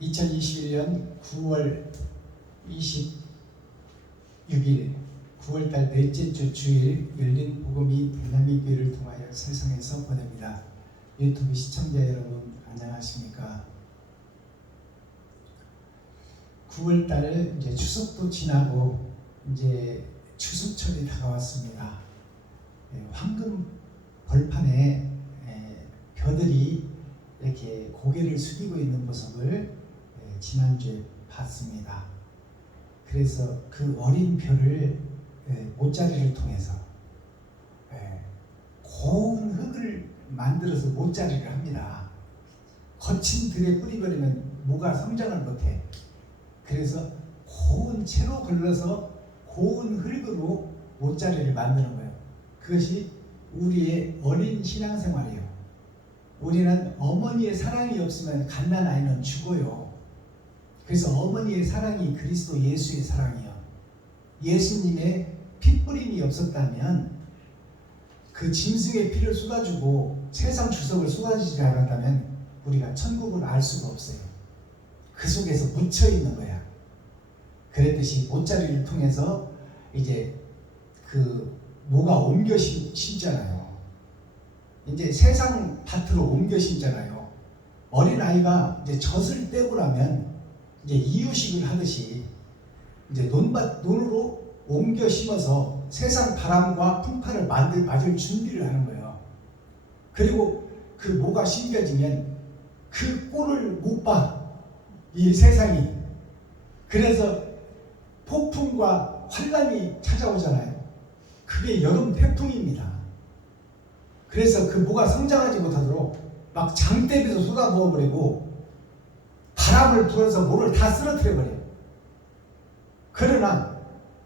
2021년 9월 26일 9월달 넷째 주 주일 열린 복음이 대남이 교회를 통하여 세상에서 보냅니다. 유튜브 시청자 여러분 안녕하십니까? 9월달 이제 추석도 지나고 이제 추수철이 다가왔습니다. 황금 벌판에 벼들이 이렇게 고개를 숙이고 있는 모습을 지난주에 봤습니다. 그래서 그 어린 벼를 못자리를 통해서 고운 흙을 만들어서 못자리를 합니다. 거친 들에 뿌리버리면 모가 성장을 못해. 그래서 고운 채로 걸러서 고운 흙으로 못자리를 만드는 거예요. 그것이 우리의 어린 신앙생활이에요. 우리는 어머니의 사랑이 없으면 갓난 아이는 죽어요. 그래서 어머니의 사랑이 그리스도 예수의 사랑이요. 예수님의 핏뿌림이 없었다면, 그 짐승의 피를 쏟아주고 세상 주석을 쏟아지지 않았다면 우리가 천국을 알 수가 없어요. 그 속에서 묻혀 있는 거야. 그랬듯이 못자리를 통해서 이제 그 모가 옮겨 심잖아요. 이제 세상 밭으로 옮겨 심잖아요. 어린아이가 이제 젖을 떼고 나면 이제 이유식을 하듯이 이제 논으로 옮겨 심어서 세상 바람과 풍파를 맞을 준비를 하는 거예요. 그리고 그 모가 심겨지면 그 꼴을 못 봐, 이 세상이. 그래서 폭풍과 환란이 찾아오잖아요. 그게 여름 태풍입니다. 그래서 그 모가 성장하지 못하도록 막 장대비도 쏟아부어버리고 바람을 불어서 모를 다 쓰러뜨려버려요. 그러나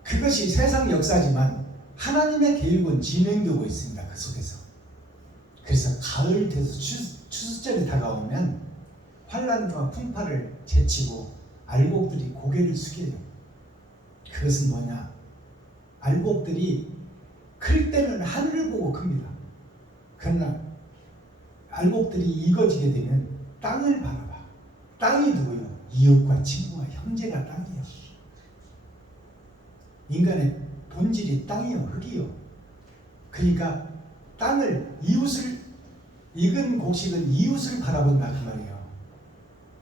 그것이 세상 역사지만 하나님의 계획은 진행되고 있습니다. 그 속에서. 그래서 가을 돼서 추수절이 다가오면 환란과 풍파를 제치고 알곡들이 고개를 숙여요. 그것은 뭐냐? 알곡들이 클 때는 하늘을 보고 큽니다. 그러나 알곡들이 익어지게 되면 땅을 바라봐. 땅이 누구요? 이웃과 친구와 형제가 땅이요. 인간의 본질이 땅이요, 흙이요. 그러니까 땅을, 이웃을, 익은 곡식은 이웃을 바라본다 그 말이에요.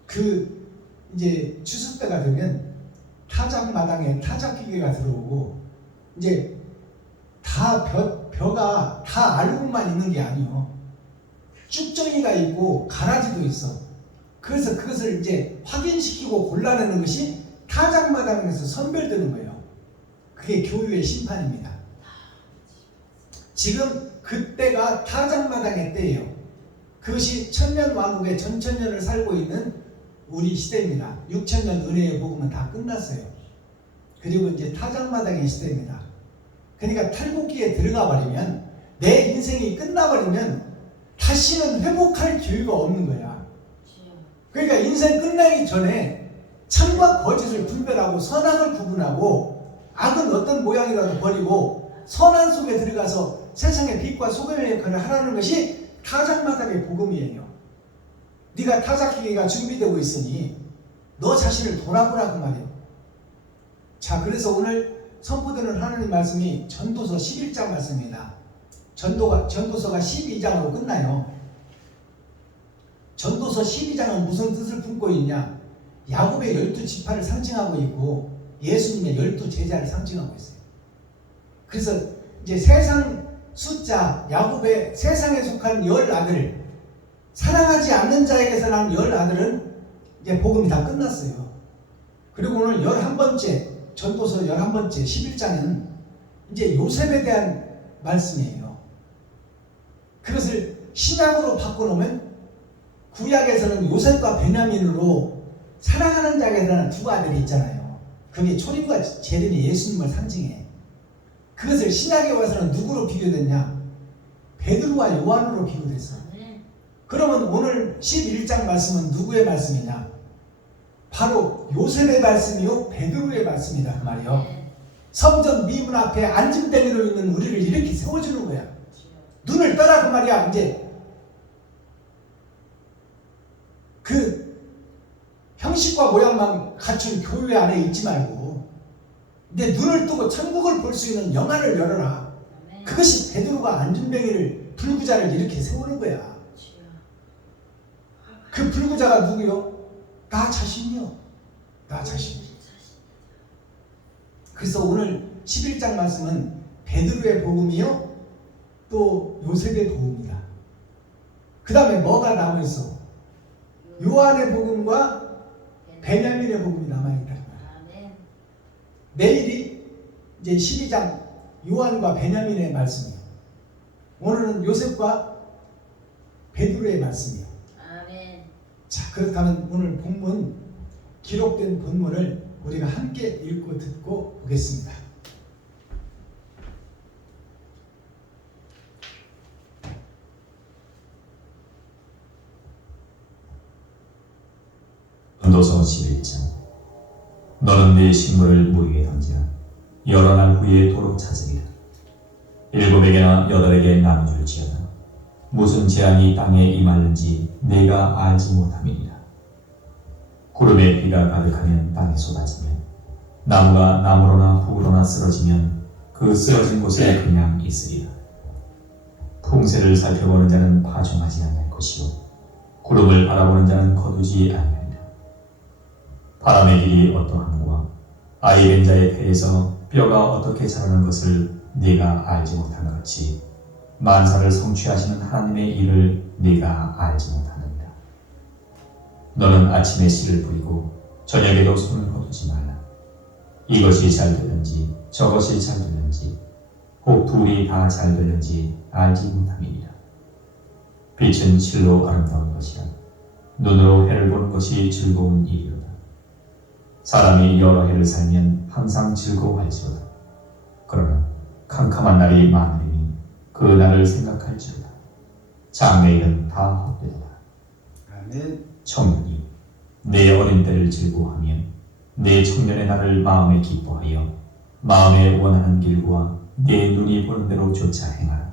그 이제 추수 때가 되면 타작마당에 타작기계가 들어오고 이제 다 벼가 다 알곡만 있는 게 아니요. 쭉정이가 있고 가라지도 있어. 그래서 그것을 이제 확인시키고 골라내는 것이 타작마당에서 선별되는 거예요. 그게 교육의 심판입니다. 지금 그때가 타작마당의 때예요. 그것이 천년왕국의 전천년을 살고 있는 우리 시대입니다. 6천년 은혜의 복음은 다 끝났어요. 그리고 이제 타작마당의 시대입니다. 그러니까 탈곡기에 들어가 버리면, 내 인생이 끝나버리면 다시는 회복할 기회가 없는 거야. 그러니까 인생 끝나기 전에 참과 거짓을 분별하고 선악을 구분하고 악은 어떤 모양이라도 버리고 선한 속에 들어가서 세상의 빛과 소금의 역할을 하라는 것이 타작마당의 복음이에요. 네가 타작기계가 준비되고 있으니 너 자신을 돌아보라 그 말이에요. 자, 그래서 오늘 선포되는 하나님 말씀이 전도서 11장 말씀입니다. 전도서가 12장으로 끝나요. 전도서 12장은 무슨 뜻을 품고 있냐? 야곱의 12지파를 상징하고 있고 예수님의 12제자를 상징하고 있어요. 그래서 이제 세상 숫자, 야곱의 세상에 속한 10아들, 사랑하지 않는 자에게서 난 10아들은 이제 복음이 다 끝났어요. 그리고 오늘 11번째, 전도서 11번째 11장은 이제 요셉에 대한 말씀이에요. 그것을 신약으로 바꿔놓으면 구약에서는 요셉과 베냐민으로 사랑하는 자에게서는 두 아들이 있잖아요. 그게 초림과 재림이 예수님을 상징해. 그것을 신약에 와서는 누구로 비교됐냐? 베드로와 요한으로 비교됐어. 그러면 오늘 11장 말씀은 누구의 말씀이냐? 바로 요셉의 말씀이요, 베드로의 말씀이다 그 말이요. 성전 미문 앞에 안짐대기로 있는 우리를 이렇게 세워주는 거야. 눈을 떠라 그 말이야. 이제 그 형식과 모양만 갖춘 교회 안에 있지 말고 내 눈을 뜨고 천국을 볼 수 있는 영안을 열어라. 그것이 베드로가 안전뱅이를 불구자를 이렇게 세우는 거야. 그 불구자가 누구요? 나 자신이요. 나 자신. 그래서 오늘 11장 말씀은 베드로의 복음이요 또 요셉의 복음이다. 그 다음에 뭐가 남아있어? 요한의 복음과 베냐민의 복음이 남아있다. 내일이 이제 12장 요한과 베냐민의 말씀이에요. 오늘은 요셉과 베드로의 말씀이에요. 아멘. 자, 그렇다면 오늘 본문, 기록된 본문을 우리가 함께 읽고 듣고 보겠습니다. 전도서 11장. 너는 네 식물을 물 위에 던지라. 여러 날 후에 도로 찾으리라. 7에게나 8에게 나눠줄지어다. 무슨 재앙이 땅에 임하는지 내가 알지 못함이니라. 구름에 비가 가득하면 땅에 쏟아지면, 나무가 나무로나 북으로나 쓰러지면 그 쓰러진 곳에 그냥 있으리라. 풍세를 살펴보는 자는 파종하지 않을 것이요 구름을 바라보는 자는 거두지 아니하리라. 바람의 길이 어떠함과 아이 된 자의 폐에서 뼈가 어떻게 자라는 것을 네가 알지 못한 것 같이 만사를 성취하시는 하나님의 일을 네가 알지 못하느니라. 너는 아침에 씨를 뿌리고 저녁에도 손을 거두지 말라. 이것이 잘 되는지 저것이 잘 되는지 혹 둘이 다 잘 되는지 알지 못함이니라. 빛은 실로 아름다운 것이라. 눈으로 해를 보는 것이 즐거운 일이로다. 사람이 여러 해를 살면 항상 즐거워할지로다. 그러나 캄캄한 날이 많으니 그 날을 생각할지로다. 장래일은 다 헛되도다. 아멘. 청년이 내 어린 때를 즐거워하며 내 청년의 날을 마음에 기뻐하여 마음에 원하는 길과 내 눈이 보는 대로 조차 행하라.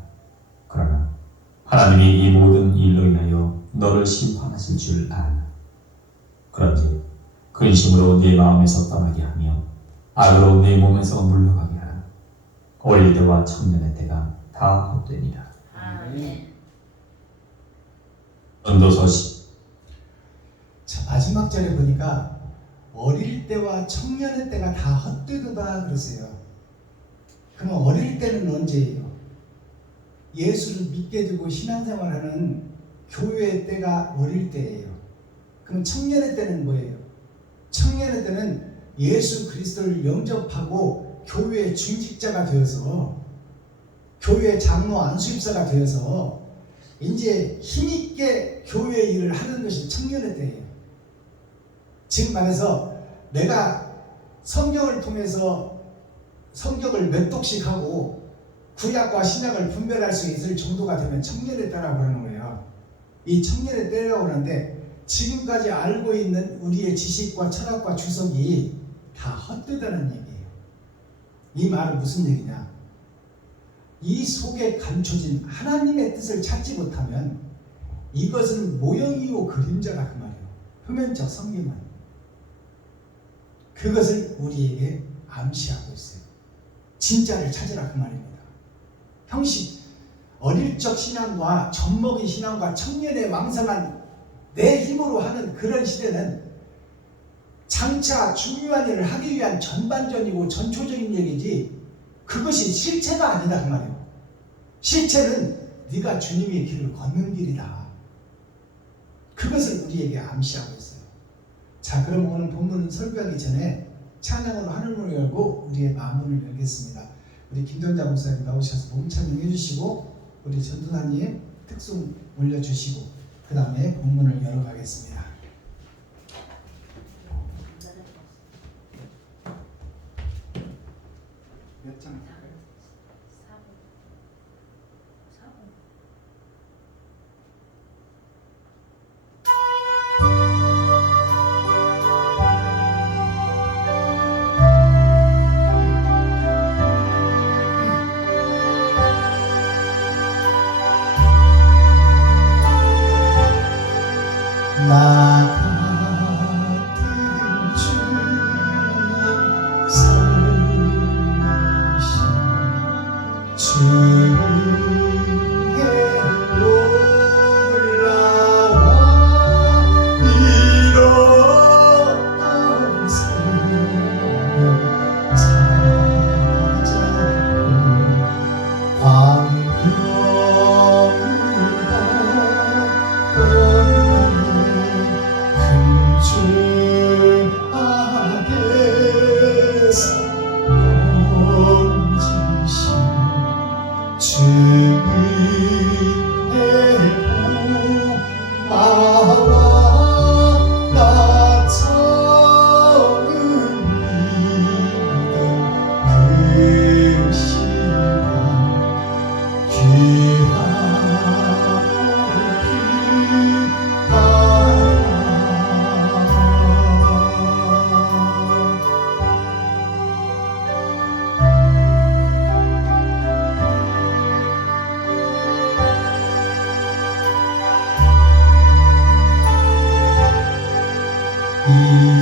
그러나 하나님이 이 모든 일로 인하여 너를 심판하실 줄 아나. 그런지 근심으로 네 마음에서 떠나게 하며 악으로 네 몸에서 물러가게 하라. 어릴 때와 청년의 때가 다 헛되니라. 아멘. 전도서 10. 자, 마지막 절에 보니까 어릴 때와 청년의 때가 다 헛되도다 그러세요. 그럼 어릴 때는 언제예요? 예수를 믿게 되고 신앙생활하는 교회의 때가 어릴 때예요. 그럼 청년의 때는 뭐예요? 청년의 때는 예수 그리스도를 영접하고 교회의 중직자가 되어서 교회의 장로 안수입사가 되어서 이제 힘있게 교회 일을 하는 것이 청년의 때예요. 즉 말해서 내가 성경을 통해서 성경을 몇 독씩 하고 구약과 신약을 분별할 수 있을 정도가 되면 청년의 때라고 그러는 거예요. 이 청년의 때라고 그러는데 지금까지 알고 있는 우리의 지식과 철학과 주석이 다 헛되다는 얘기예요. 이 말은 무슨 얘기냐? 이 속에 감춰진 하나님의 뜻을 찾지 못하면 이것은 모형이고 그림자다 그 말이에요. 표면적 성경만. 그것을 우리에게 암시하고 있어요. 진짜를 찾으라 그 말입니다. 형식, 어릴 적 신앙과 젖먹이 신앙과 청년의 왕성한 내 힘으로 하는 그런 시대는 장차 중요한 일을 하기 위한 전반전이고 전초적인 얘기지 그것이 실체가 아니다 그 말이에요. 실체는 네가 주님의 길을 걷는 길이다. 그것을 우리에게 암시하고 있어요. 자, 그럼 오늘 본문은 설교하기 전에 찬양으로 하늘문을 열고 우리의 마음문을 열겠습니다. 우리 김동자 목사님 나오셔서 복음 찬양해 주시고 우리 전도사님 특송 올려주시고 그 다음에 본문을 열어가겠습니다. 몇 장? 那。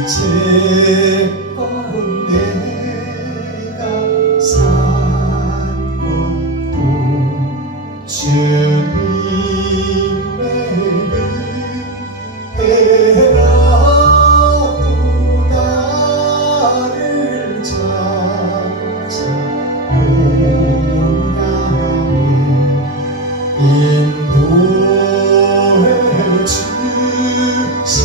이제껏 내가 산 것도 주님의 은혜라고 나를 찾아오냐니 인도해 주시니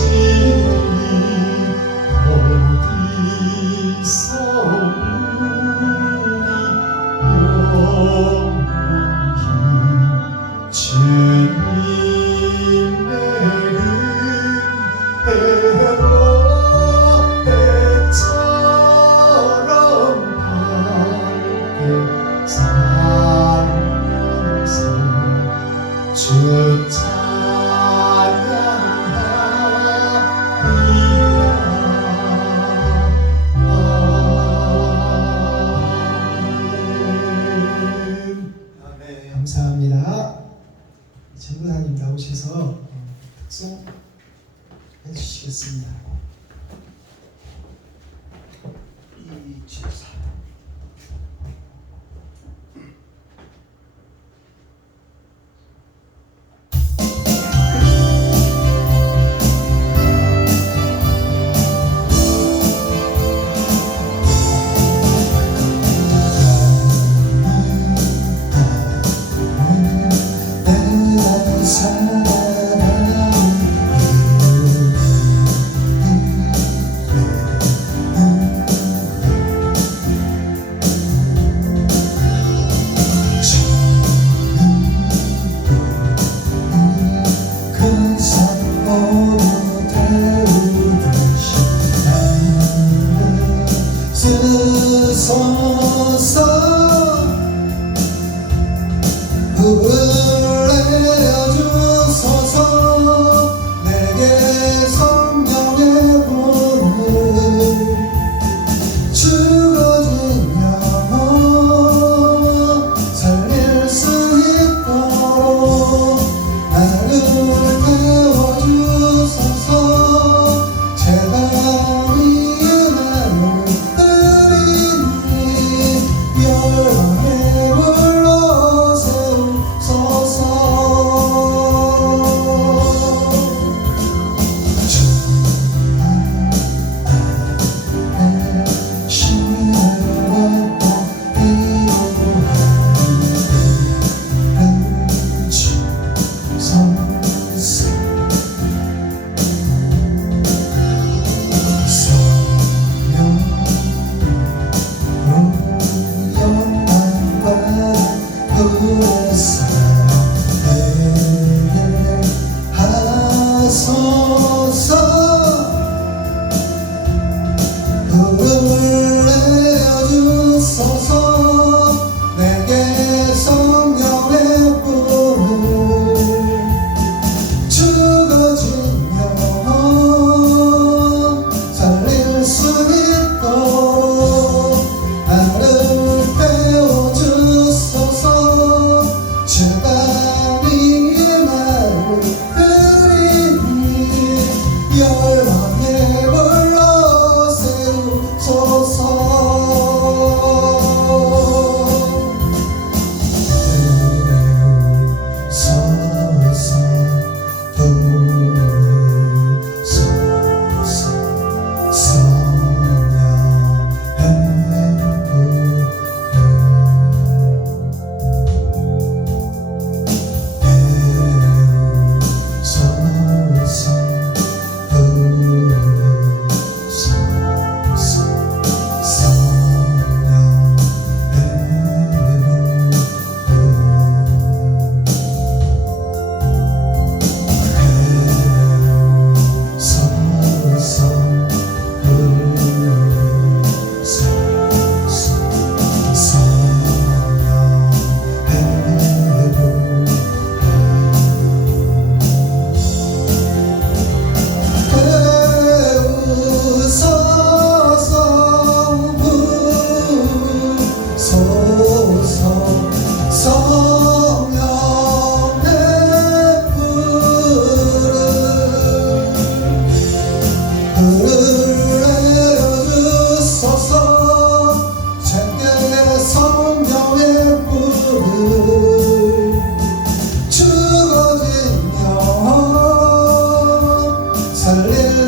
거기서 우리 영원히 주님의 은혜로 해처럼 밝게 살면서 주 찬양하리라. 감사합니다. 전도사님 나오셔서 특송 해주시겠습니다. 274.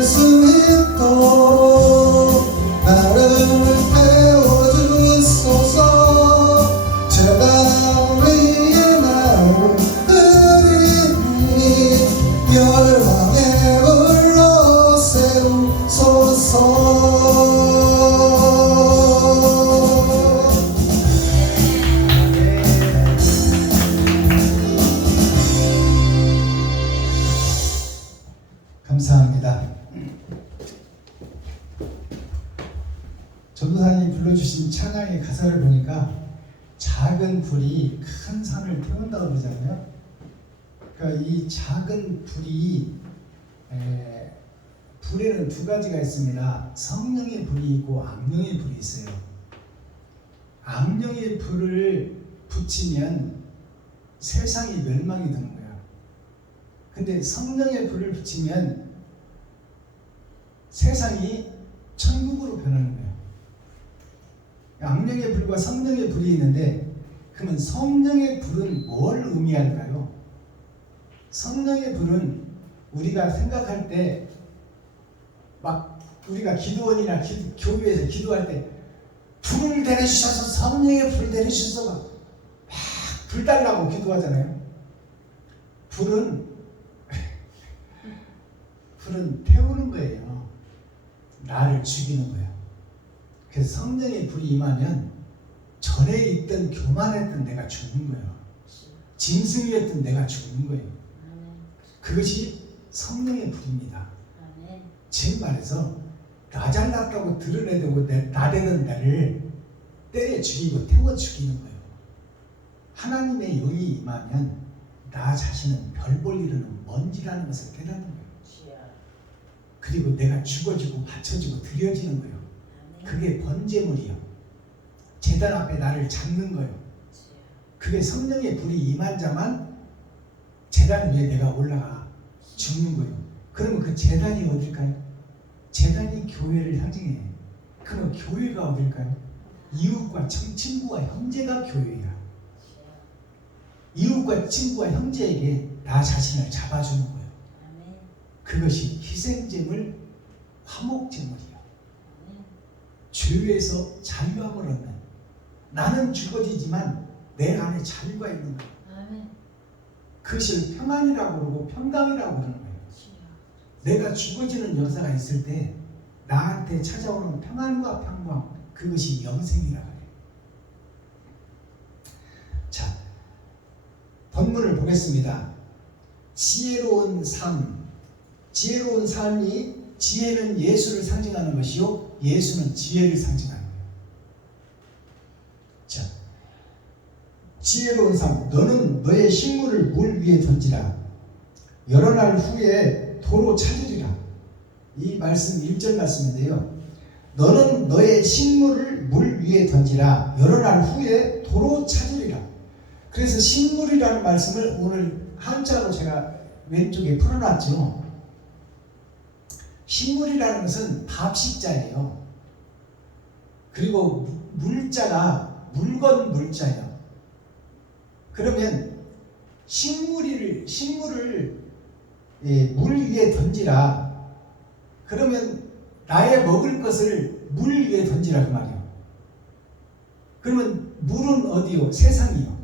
수 있도록 나를 태워주소서. 제가 위에 나를 흐리니 열방에 불러 세우소서. 감사합니다. 전도사님이 불러주신 찬양의 가사를 보니까 작은 불이 큰 산을 태운다고 그러잖아요. 그러니까 이 작은 불이 불에는 두 가지가 있습니다. 성령의 불이 있고 악령의 불이 있어요. 악령의 불을 붙이면 세상이 멸망이 되는 거야. 근데 성령의 불을 붙이면 세상이 천국으로 변하는 거예요. 악령의 불과 성령의 불이 있는데, 그러면 성령의 불은 뭘 의미할까요? 성령의 불은 우리가 생각할 때, 막 우리가 기도원이나 교회에서 기도할 때 불을 내려주셔서, 성령의 불을 내려주셔서 막 불 달라고 기도하잖아요. 불은 태우는 거예요. 나를 죽이는 거예요. 그래서 성령의 불이 임하면 전에 있던 교만했던 내가 죽는 거예요. 짐승이었던 내가 죽는 거예요. 그것이 성령의 불입니다. 즉 말해서 나 잘났다고 드러내고 나대던 나를 때려 죽이고 태워 죽이는 거예요. 하나님의 영이 임하면 나 자신은 별 볼 일은 먼지라는 것을 깨닫는 거예요. 그리고 내가 죽어지고 받쳐지고 드려지는 거예요. 그게 번제물이요. 제단 앞에 나를 잡는 거예요. 그게 성령의 불이 임한 자만 제단 위에 내가 올라가 죽는 거예요. 그러면 그 제단이 어딜까요? 제단이 교회를 상징해요. 그럼 교회가 어딜까요? 이웃과 친구와 형제가 교회야. 이웃과 친구와 형제에게 나 자신을 잡아주는 거예요. 그것이 희생제물, 화목제물이요. 죄에서 자유함을 얻는, 나는 죽어지지만 내 안에 자유가 있는 거예요. 그것을 평안이라고 그러고 평강이라고 그러는 거예요. 내가 죽어지는 역사가 있을 때 나한테 찾아오는 평안과 평강, 그것이 영생이라고 해요. 자, 본문을 보겠습니다. 지혜로운 삶. 지혜로운 삶이, 지혜는 예수를 상징하는 것이요, 예수는 지혜를 상징하는 거예요. 자, 지혜로운 삶. 너는 너의 식물을 물 위에 던지라. 여러 날 후에 도로 찾으리라. 이 말씀 1절 말씀인데요. 너는 너의 식물을 물 위에 던지라. 여러 날 후에 도로 찾으리라. 그래서 식물이라는 말씀을 오늘 한자로 제가 왼쪽에 풀어놨죠. 식물이라는 것은 밥식자예요. 그리고 물자가 물건 물자예요. 그러면 식물을 물 위에 던지라. 그러면 나의 먹을 것을 물 위에 던지라 그 말이에요. 그러면 물은 어디요? 세상이요.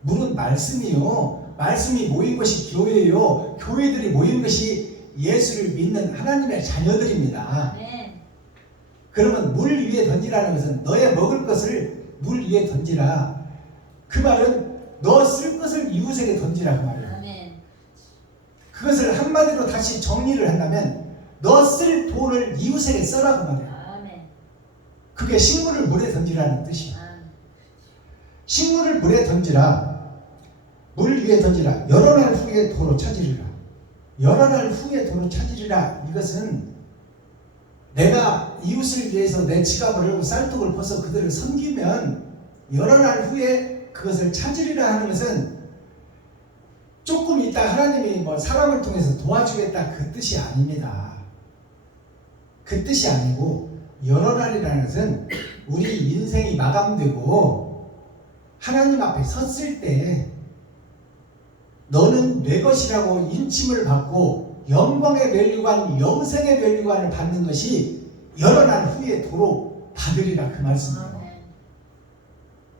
물은 말씀이요. 말씀이 모인 것이 교회예요. 교회들이 모인 것이 예수를 믿는 하나님의 자녀들입니다. 그러면 물 위에 던지라는 것은 너의 먹을 것을 물 위에 던지라. 그 말은 너 쓸 것을 이웃에게 던지라 그 말이에요. 그것을 한마디로 다시 정리를 한다면 너 쓸 돈을 이웃에게 써라 그 말이에요. 그게 식물을 물에 던지라는 뜻이에요. 식물을 물에 던지라. 물 위에 던지라. 여러 날 후에 도로 찾으리라. 여러 날 후에 도로 찾으리라. 이것은 내가 이웃을 위해서 내 지갑을 열고 쌀떡을 벗어 그들을 섬기면 여러 날 후에 그것을 찾으리라 하는 것은 조금 있다 하나님이 사람을 통해서 도와주겠다 그 뜻이 아닙니다. 그 뜻이 아니고 여러 날이라는 것은 우리 인생이 마감되고 하나님 앞에 섰을 때 너는 내 것이라고 인침을 받고 영광의 멸류관, 영생의 멸류관을 받는 것이 여러 날 후에 도로 받으리라 그 말씀이에요.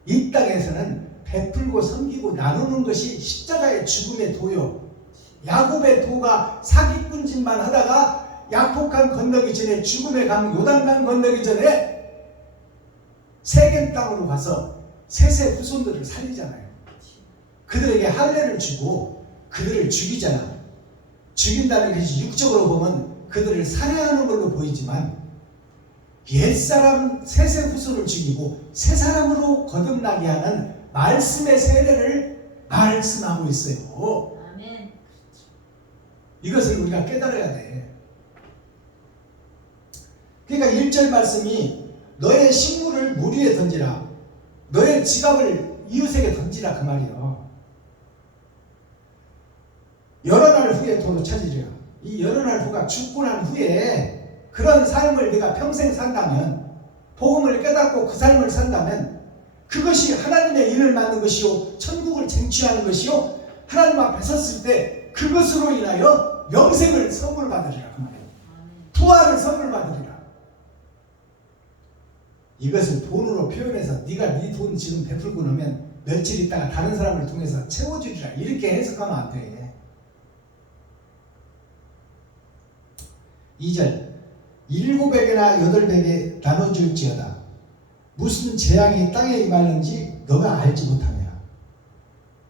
이 땅에서는 베풀고 섬기고 나누는 것이 십자가의 죽음의 도요. 야곱의 도가 사기꾼짓만 하다가 약복강 건너기 전에, 죽음의 강 요단강 건너기 전에 세겜 땅으로 가서 셋의 후손들을 살리잖아요. 그들에게 할례를 주고 그들을 죽이잖아. 죽인다는 것이 육적으로 보면 그들을 살해하는 걸로 보이지만 옛사람 셋의 후손을 죽이고 새 사람으로 거듭나게 하는 말씀의 세례를 말씀하고 있어요. 아멘. 이것을 우리가 깨달아야 돼. 그러니까 1절 말씀이 너의 식물을 물 위에 던지라, 너의 지갑을 이웃에게 던지라 그 말이요. 여러 날 후에 도로 찾으리라. 이 여러 날 후가 죽고 난 후에 그런 삶을 내가 평생 산다면, 복음을 깨닫고 그 삶을 산다면 그것이 하나님의 일을 맡는 것이요, 천국을 쟁취하는 것이요, 하나님 앞에 섰을 때 그것으로 인하여 영생을 선물 받으리라 그 말이에요. 부활을 선물 받으리라. 이것을 돈으로 표현해서 네가 네 돈 지금 베풀고 나면 며칠 있다가 다른 사람을 통해서 채워주리라 이렇게 해석하면 안 돼. 2절 7배개나 8배개 나눠줄지어다. 무슨 재앙이 땅에 임하는지 너가 알지 못하느냐.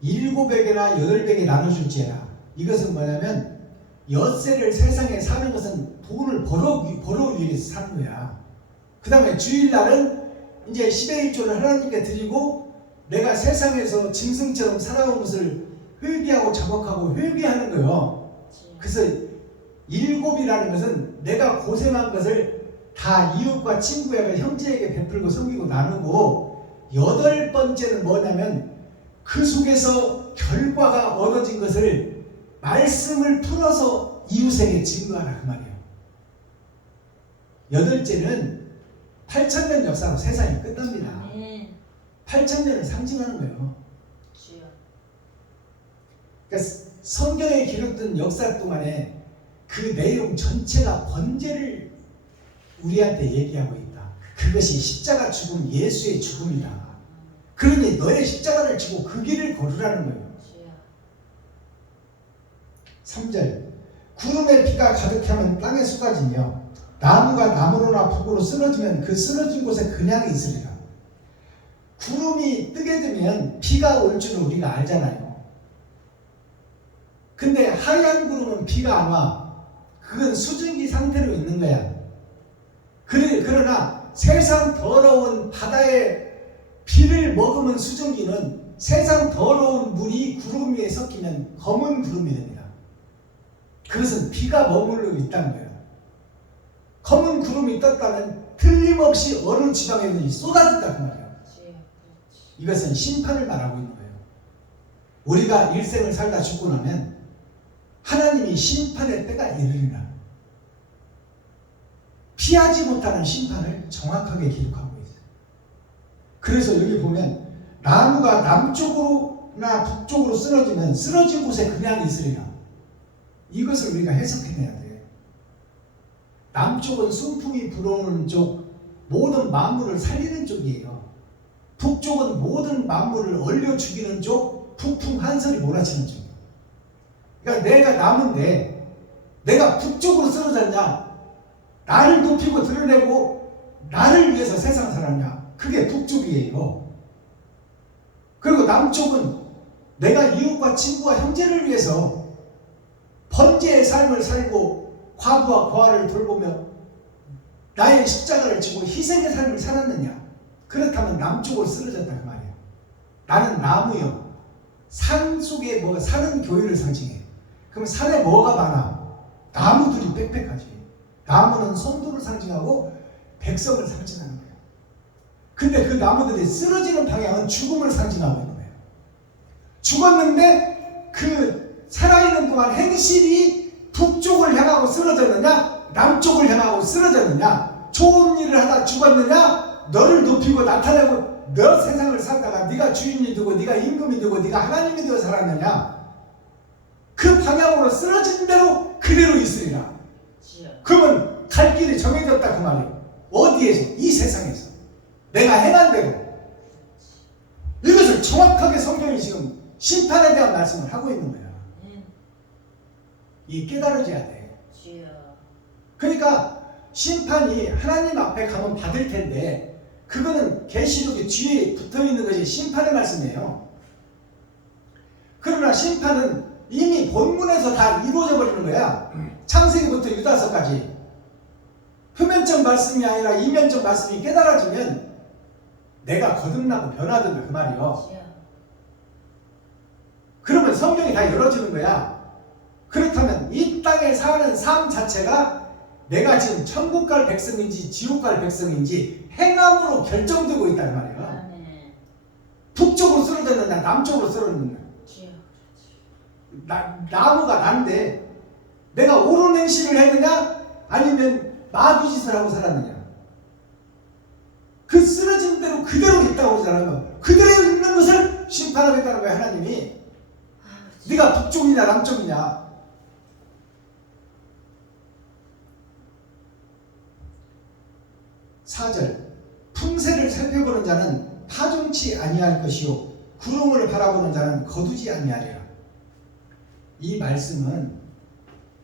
7배개나 8배개 나눠줄지어다. 이것은 뭐냐면 엿새를 세상에 사는 것은 돈을 벌어오기 위해서 사는 거야. 그 다음에 주일날은 이제 10의 1조를 하나님께 드리고 내가 세상에서 짐승처럼 살아온 것을 회개하고 자복하고 회개하는 거예요. 그래서 7이라는 것은 내가 고생한 것을 다 이웃과 친구에게, 형제에게 베풀고 섬기고 나누고, 8번째는 뭐냐면 그 속에서 결과가 얻어진 것을 말씀을 풀어서 이웃에게 증거하라 그 말이에요. 8째는 8,000년 역사로 세상이 끝납니다. 8,000년을 상징하는 거예요. 그러니까 성경에 기록된 역사 동안에 그 내용 전체가 번제를 우리한테 얘기하고 있다. 그것이 십자가 죽음, 예수의 죽음이다. 그러니 너의 십자가를 지고 그 길을 걸으라는 거예요. 3절 구름에 비가 가득 하면 땅에 쏟아지며 나무가 나무로나 북으로 쓰러지면 그 쓰러진 곳에 그냥 있으리라. 구름이 뜨게 되면 비가 올 줄은 우리가 알잖아요. 근데 하얀 구름은 비가 안 와. 그건 수증기 상태로 있는 거야. 그러나 세상 더러운 바다의 비를 머금은 수증기는 세상 더러운 물이 구름 위에 섞이면 검은 구름이 됩니다. 그것은 비가 머물러 있다는 거예요. 검은 구름이 떴다면 틀림없이 어느 지방에든지 쏟아진다 그 말이에요. 이것은 심판을 말하고 있는 거예요. 우리가 일생을 살다 죽고 나면 하나님이 심판의 때가 이르리라. 피하지 못하는 심판을 정확하게 기록하고 있어요. 그래서 여기 보면 나무가 남쪽으로나 북쪽으로 쓰러지면 쓰러진 곳에 그냥 있으리라. 이것을 우리가 해석해내야 돼요. 남쪽은 순풍이 불어오는 쪽, 모든 만물을 살리는 쪽이에요. 북쪽은 모든 만물을 얼려 죽이는 쪽, 북풍 한설이 몰아치는 쪽. 그러니까 내가 남은데 내가 북쪽으로 쓰러졌냐, 나를 높이고 드러내고 나를 위해서 세상 살았냐, 그게 북쪽이에요. 그리고 남쪽은 내가 이웃과 친구와 형제를 위해서 번제의 삶을 살고 과부와 고아를 돌보며 나의 십자가를 지고 희생의 삶을 살았느냐, 그렇다면 남쪽으로 쓰러졌다 그 말이에요. 나는 나무요, 산 속에 뭐 사는 교회를 상징해. 그럼 산에 뭐가 많아? 나무들이 빽빽하지. 나무는 선도를 상징하고 백성을 상징하는 거예요. 근데 그 나무들이 쓰러지는 방향은 죽음을 상징하고 있는 거예요. 죽었는데 그 살아있는 동안 행실이 북쪽을 향하고 쓰러졌느냐, 남쪽을 향하고 쓰러졌느냐, 좋은 일을 하다 죽었느냐, 너를 높이고 나타내고 너 세상을 살다가 네가 주인이 되고 네가 임금이 되고 네가 하나님이 되어 살았느냐, 그 방향으로 쓰러진 대로 그대로 있으리라. 그러면 갈 길이 정해졌다 그 말이에요. 어디에서? 이 세상에서 내가 행한 대로. 이것을 정확하게 성경이 지금 심판에 대한 말씀을 하고 있는 거야. 이 깨달아져야 돼. 그러니까 심판이 하나님 앞에 가면 받을 텐데 그거는 계시록의 뒤에 붙어있는 것이 심판의 말씀이에요. 그러나 심판은 이미 본문에서 다 이루어져 버리는 거야. 창세기부터 유다서까지 표면적 말씀이 아니라 이면적 말씀이 깨달아지면 내가 거듭나고 변화된다 그 말이요. 그러면 성경이 다 열어지는 거야. 그렇다면 이 땅에 사는 삶 자체가 내가 지금 천국 갈 백성인지 지옥 갈 백성인지 행함으로 결정되고 있단 말이에요. 북쪽으로 쓰러졌느냐 남쪽으로 쓰러졌느냐. 나무가 난데 내가 옳은 행실을 했느냐 아니면 마귀짓을 하고 살았느냐. 그 쓰러진 대로 그대로 있다고 하잖아요. 그대로 있는 것을 심판하겠다는 거야 하나님이. 네가 북쪽이냐 남쪽이냐. 4절 품새를 살펴보는 자는 파종치 아니할 것이요 구름을 바라보는 자는 거두지 아니하리라. 이 말씀은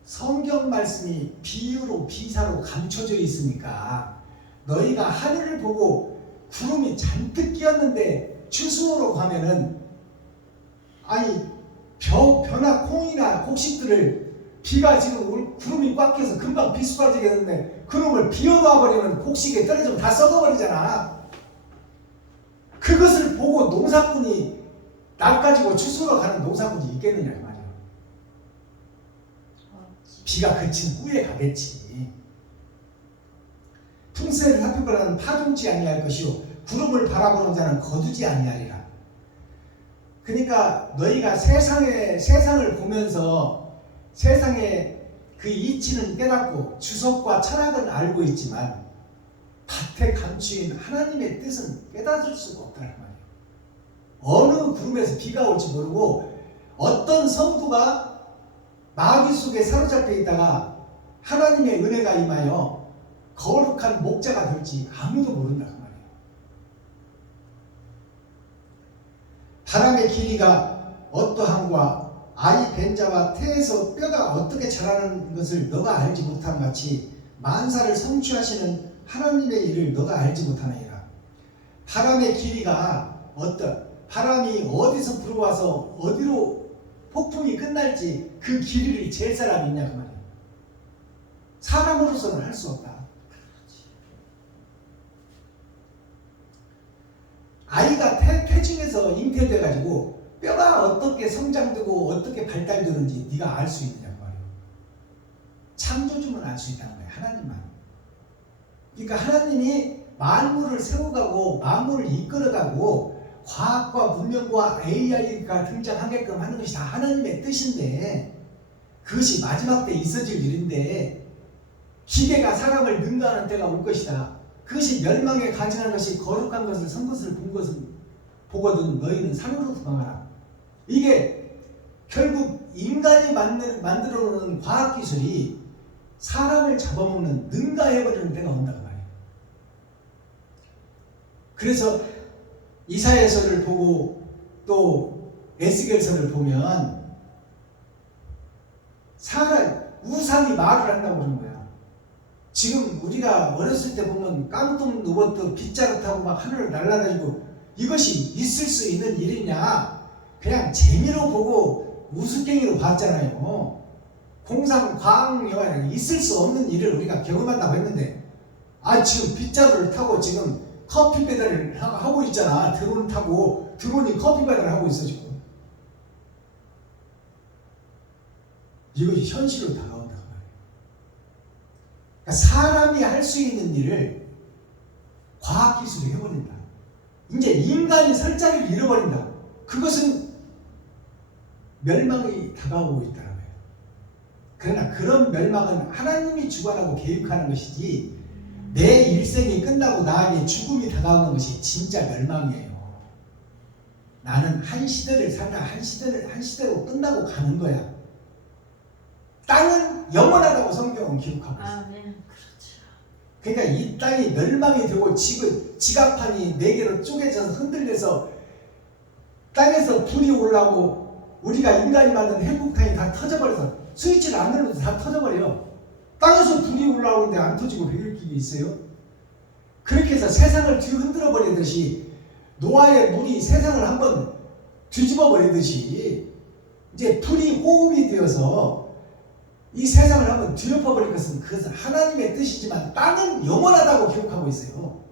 성경 말씀이 비유로 비사로 감춰져 있으니까 너희가 하늘을 보고 구름이 잔뜩 끼었는데 추수로 가면은 아니 벼나 콩이나 곡식들을 비가 지금 구름이 꽉 껴서 금방 비 쏟아지겠는데 그놈을 비워놔버리면 곡식에 떨어지면 다 썩어버리잖아. 그것을 보고 농사꾼이 날 가지고 추수로 가는 농사꾼이 있겠느냐 그 말이야. 비가 그친 후에 가겠지. 품새를 살펴보는 파종치 아니할 것이요 구름을 바라보는 자는 거두지 아니하리라. 그러니까 너희가 세상을 보면서 세상의 그 이치는 깨닫고 주석과 철학은 알고 있지만 밭에 감추인 하나님의 뜻은 깨닫을 수가 없다는 말이에요. 어느 구름에서 비가 올지 모르고 어떤 성도가 마귀 속에 사로잡혀 있다가 하나님의 은혜가 임하여 거룩한 목자가 될지 아무도 모른다 그 말이에요. 바람의 길이가 어떠함과 아이 벤 자와 태에서 뼈가 어떻게 자라는 것을 너가 알지 못함 같이 만사를 성취하시는 하나님의 일을 너가 알지 못하느니라. 바람의 길이가 바람이 어디서 불어와서 어디로 폭풍이 끝날지 그 길이를 잴 사람이 있냐 그 말이에요. 사람으로서는 할 수 없다. 아이가 태중에서 잉태돼가지고 뼈가 어떻게 성장되고 어떻게 발달되는지 네가 알 수 있느냐 그 말이에요. 창조주만 알 수 있다는 거예요. 하나님만. 그러니까 하나님이 만물을 세워가고 만물을 이끌어가고 과학과 문명과 AI가 등장하게끔 하는 것이 다 하나님의 뜻인데 그것이 마지막 때 있어질 일인데 기계가 사람을 능가하는 때가 올 것이다. 그것이 멸망에 가증한 것이 거룩한 것을 선 것을 본 것을 보거든 너희는 산으로 도망하라. 이게 결국 인간이 만들어 놓은 과학기술이 사람을 잡아먹는 능가해버리는 때가 온다고 말이에요. 그래서 이사야서를 보고 또 에스겔서를 보면 우상이 말을 한다고 그러는 거야. 지금 우리가 어렸을 때 보면 깡통 로봇 빗자루 타고 막 하늘을 날아다니고 이것이 있을 수 있는 일이냐. 그냥 재미로 보고 우스갯기로 봤잖아요. 공상 과학 영화에 있을 수 없는 일을 우리가 경험한다고 했는데 지금 빗자루를 타고 지금 커피 배달을 하고 있잖아. 드론 타고 드론이 커피 배달을 하고 있어 지금. 이것이 현실로 다가온다. 그러니까 사람이 할 수 있는 일을 과학기술이 해버린다. 이제 인간이 설 자리를 잃어버린다. 그것은 멸망이 다가오고 있다는 거예요. 그러나 그런 멸망은 하나님이 주관하고 계획하는 것이지 내 일생이 끝나고 나에게 죽음이 다가오는 것이 진짜 멸망이에요. 나는 한 시대를 살다 한 시대로 끝나고 가는 거야. 땅은 영원하다고 성경은 기록하고 있어요. 아멘. 그렇죠. 그러니까 이 땅이 멸망이 되고 지각판이 네 개로 쪼개져서 흔들려서 땅에서 불이 올라오고 우리가 인간이 만든 핵폭탄이 다 터져버려서 스위치를 안 눌러도 다 터져버려요. 땅에서 불이 올라오는데 안 터지고 백일길이 있어요? 그렇게 해서 세상을 뒤흔들어 버리듯이 노아의 물이 세상을 한번 뒤집어 버리듯이 이제 불이 호흡이 되어서 이 세상을 한번 뒤엎어 버릴 것은 그것은 하나님의 뜻이지만 땅은 영원하다고 기록하고 있어요.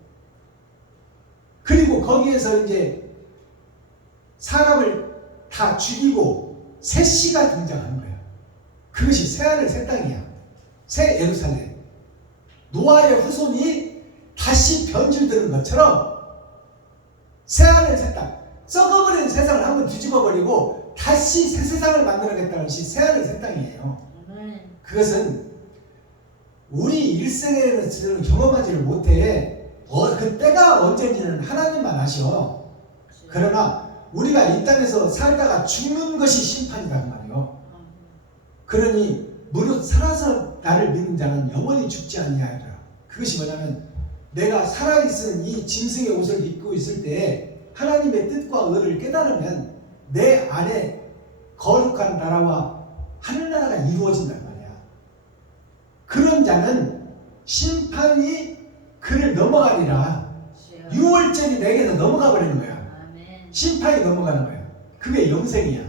그리고 거기에서 이제 사람을 다 죽이고 새 씨가 등장하는 거예요. 그것이 새하늘 새 땅이야. 새 예루살렘. 노아의 후손이 다시 변질되는 것처럼 새하늘 새 땅, 썩어버린 세상을 한번 뒤집어버리고 다시 새 세상을 만들어내겠다는 것이 새하늘 새 땅이에요. 그것은 우리 일생에는 경험하지를 못해. 그 때가 언제인지는 하나님만 아셔. 그러나 우리가 이 땅에서 살다가 죽는 것이 심판이다 그 말이요. 그러니 무릇 살아서 나를 믿는 자는 영원히 죽지 아니하리라. 그것이 뭐냐면 내가 살아있은 이 짐승의 옷을 입고 있을 때 하나님의 뜻과 의를 깨달으면 내 안에 거룩한 나라와 하늘나라가 이루어진단 말이야. 그런 자는 심판이 그를 넘어가리라. 유월절이 내게서 넘어가 버리는 거야. 심판이 넘어가는 거야. 그게 영생이야.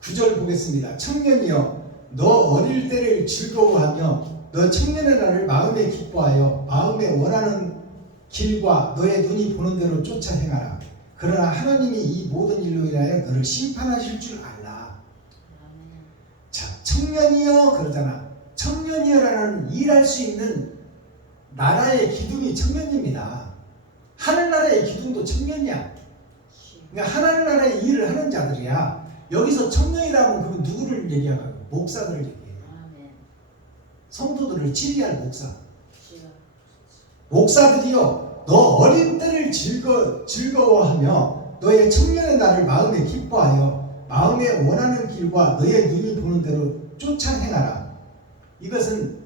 구절 보겠습니다. 청년이여 너 어릴 때를 즐거워하며 너 청년의 날을 마음에 기뻐하여 마음에 원하는 길과 너의 눈이 보는 대로 쫓아 행하라. 그러나 하나님이 이 모든 일로 인하여 너를 심판하실 줄 알라. 자, 청년이여 그러잖아. 청년이여라는 일할 수 있는 나라의 기둥이 청년입니다. 하늘나라의 기둥도 청년이야. 그러니까 하늘나라의 일을 하는 자들이야. 여기서 청년이라면 그럼 누구를 얘기하는 거야? 목사들을 얘기해요. 성도들을 치리할 목사. 목사들이여 너 어린 때를 즐거워하며 너의 청년의 날을 마음에 기뻐하여 마음에 원하는 길과 너의 눈이 보는 대로 쫓아 행하라. 이것은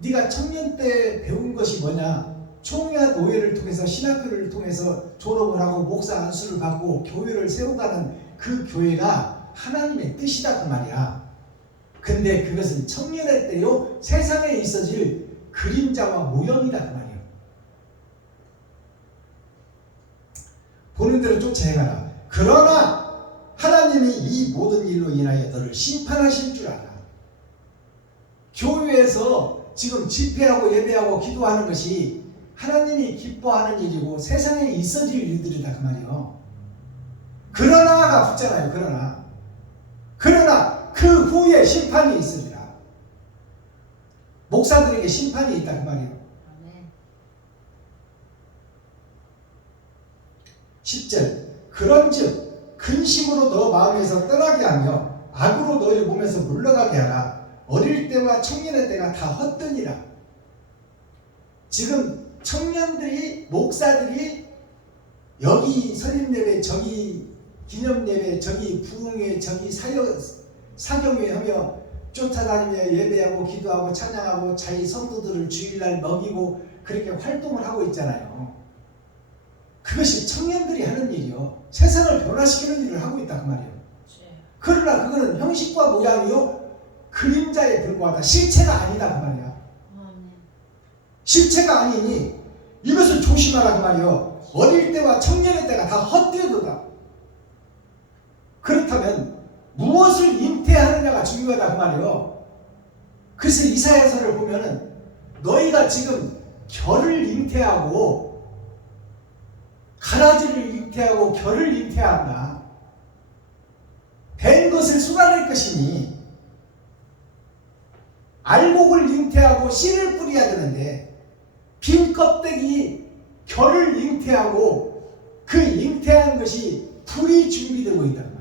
네가 청년 때 배운 것이 뭐냐? 총야 노예를 통해서 신학교를 통해서 졸업을 하고 목사 안수를 받고 교회를 세워가는 그 교회가 하나님의 뜻이다 그 말이야. 근데 그것은 청년의 때요 세상에 있어질 그림자와 모형이다 그 말이야. 보는 대로 쫓아 행하라. 그러나 하나님이 이 모든 일로 인하여 너를 심판하실 줄 알아. 교회에서 지금 집회하고 예배하고 기도하는 것이 하나님이 기뻐하는 일이고 세상에 있어질 일들이다 그 말이에요. 그러나가 붙잖아요. 그러나 그 후에 심판이 있으리라. 목사들에게 심판이 있다 그 말이에요. 10절 그런즉 근심으로 너 마음에서 떠나게 하며 악으로 너의 몸에서 물러가게 하라. 어릴 때와 청년의 때가 다 헛되니라. 지금 청년들이 목사들이 여기 설립예배 저기 기념예배 저기 부흥회 저기 사경회 하며 쫓아다니며 예배하고 기도하고 찬양하고 자기 성도들을 주일날 먹이고 그렇게 활동을 하고 있잖아요. 그것이 청년들이 하는 일이요. 세상을 변화시키는 일을 하고 있다 그 말이에요. 그러나 그거는 형식과 모양이요 그림자에 불과하다. 실체가 아니다 그 말이야. 실체가 아니니 이것을 조심하라 그 말이요. 어릴 때와 청년의 때가 다 헛되도다. 그렇다면 무엇을 잉태하느냐가 중요하다 그 말이요. 그래서 이사야서를 보면은 너희가 지금 결을 잉태하고 가라지를 잉태하고 결을 잉태한다. 된 것을 쏟아낼 것이니 알곡을 잉태하고 씨를 뿌려야 되는데 빈 껍데기 결을 잉태하고 그 잉태한 것이 풀이 준비되고 있단 말이에요.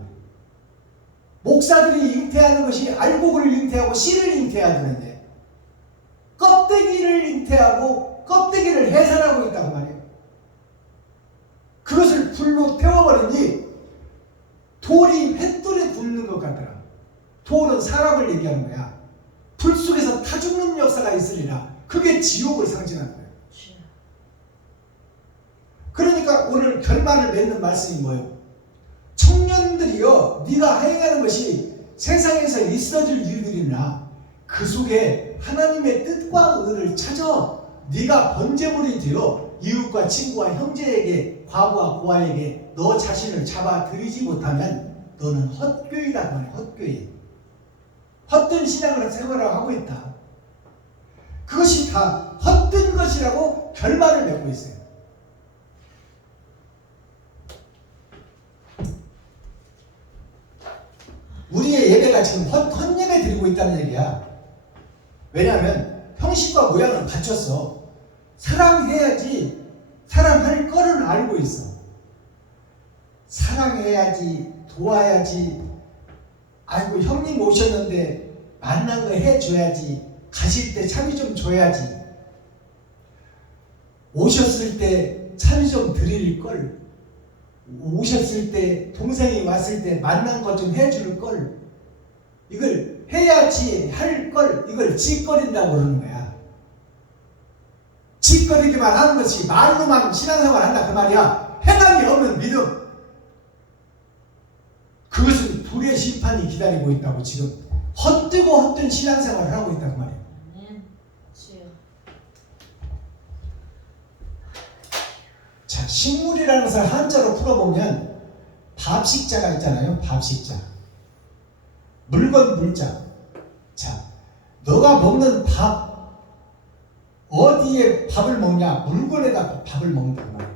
목사들이 잉태하는 것이 알곡을 잉태하고 씨를 잉태해야 되는데 껍데기를 잉태하고 껍데기를 해산하고 있단 말이에요. 그것을 불로 태워버리니 돌은 사람을 얘기하는 거야. 불 속에서 타 죽는 역사가 있으리라. 그게 지옥을 상징하는 거야. 그러니까 오늘 결말을 맺는 말씀이 뭐예요? 청년들이여, 네가 행하는 것이 세상에서 있어질 일들이나 그 속에 하나님의 뜻과 의를 찾아 네가 번제물이 되어 이웃과 친구와 형제에게, 과부와 고아에게 너 자신을 잡아 드리지 못하면 너는 헛교이다. 헛교이. 헛된 신앙을 생활을 하고 있다. 그것이 다 헛된 것이라고 결말을 맺고 있어요. 우리의 예배가 지금 헛예배 드리고 있다는 얘기야. 왜냐하면 형식과 모양을 갖췄어. 사랑해야지, 사랑할 거는 알고 있어. 사랑해야지, 도와야지, 아이고 형님 오셨는데 만난 거 해줘야지, 가실 때 차비 좀 줘야지, 오셨을 때 차비 좀 드릴 걸, 오셨을 때 동생이 왔을 때 만난 것 좀 해줄 걸, 이걸 해야지 할 걸, 이걸 짓거린다고 그러는 거야. 짓거리기만 하는 것이 말로만 신앙생활 한다 그 말이야. 행함이 없는 믿음, 그것은 불의 심판이 기다리고 있다고. 지금 헛되고 헛된 신앙생활을 하고 있다 그 말이야. 자, 식물이라는 것을 한자로 풀어보면 밥식자가 있잖아요. 밥식자. 물건 물자. 자, 너가 먹는 밥, 어디에 밥을 먹냐? 물건에다 밥을 먹는단 말이야.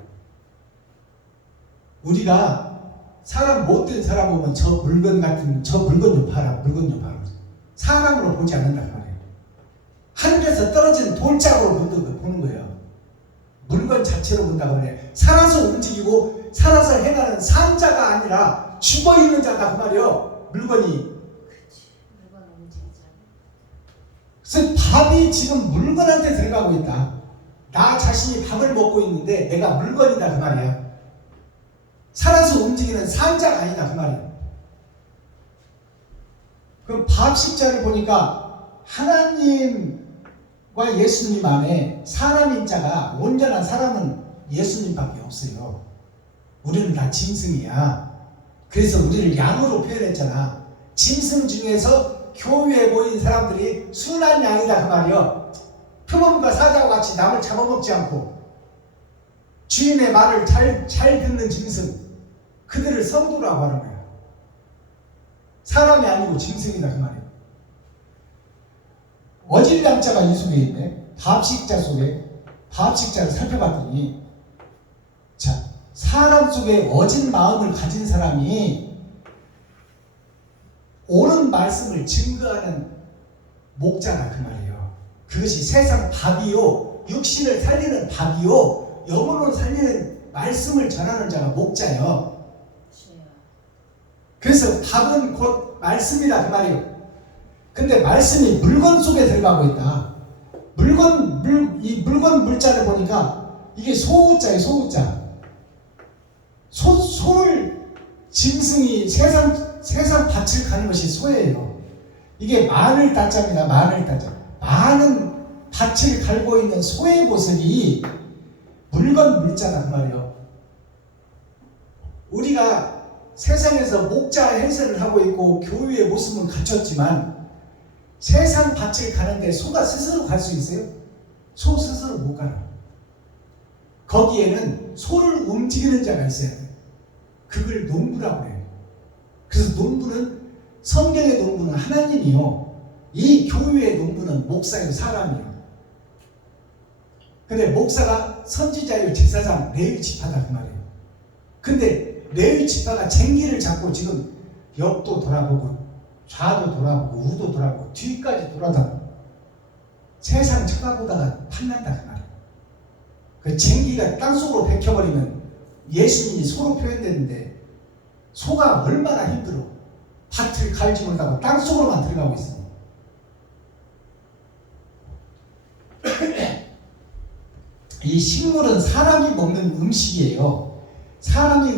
우리가 사람, 못된 사람 보면 저 물건 같은, 저 물건 좀 팔아, 물건 좀 팔아. 사람으로 보지 않는단 말이에요. 하늘에서 떨어진 돌짝으로 보는 거예요. 물건 자체로 본다고 그래. 살아서 움직이고 살아서 행하는 산자가 아니라 죽어있는 자다 그 말이에요. 물건이. 물건 움직이잖아. 그래서 밥이 지금 물건한테 들어가고 있다. 나 자신이 밥을 먹고 있는데 내가 물건이다 그 말이야. 살아서 움직이는 산자가 아니다 그 말이야. 그럼 밥식자를 보니까 하나님과 예수님 안에 사람인 자가, 온전한 사람은 예수님밖에 없어요. 우리는 다 짐승이야. 그래서 우리를 양으로 표현했잖아. 짐승 중에서 교회에 모인 사람들이 순한 양이다 그 말이요. 표범과 사자와 같이 남을 잡아먹지 않고 주인의 말을 잘 듣는 짐승, 그들을 성도라고 하는 거야. 사람이 아니고 짐승이다 그 말이에요. 어질량자가 이 속에 있네. 밥식자 속에. 밥식자를 살펴봤더니, 자, 사람 속에 어진 마음을 가진 사람이 옳은 말씀을 증거하는 목자라 그 말이에요. 그것이 세상 밥이요, 육신을 살리는 밥이요, 영혼을 살리는 말씀을 전하는 자가 목자예요. 그래서 밥은 곧 말씀이다 그 말이에요. 근데 말씀이 물건 속에 들어가고 있다. 이 물건 물자를 보니까 이게 소우자예요. 소우자. 소를, 짐승이 세상 밭을 가는 것이 소예요. 이게 마늘 따자입니다. 마늘 따자. 많은 밭을 갈고 있는 소의 모습이 물건 물자다 그 말이에요. 우리가 세상에서 목자 행세를 하고 있고 교회의 모습은 갖췄지만 세상 밭을 가는데 소가 스스로 갈 수 있어요? 소 스스로 못 가요. 거기에는 소를 움직이는 자가 있어야 돼요. 그걸 농부라고 해요. 그래서 농부는, 성경의 농부는 하나님이요, 이 교회의 농부는 목사요, 사람이요. 근데 목사가 선지자요, 제사장, 레위 지파다 그 말이에요. 근데 레위 지파가 쟁기를 잡고 지금 옆도 돌아보고 좌도 돌아보고 우도 돌아보고 뒤까지 돌아다니고 세상 쳐다보다가 탐난다 그 말이에요. 그 쟁기가 땅속으로 박혀버리면 예수님이 소로 표현되는데 소가 얼마나 힘들어. 밭을 갈지 못하고 땅속으로만 들어가고 있어요. 이 식물은 사람이 먹는 음식이에요. 사람이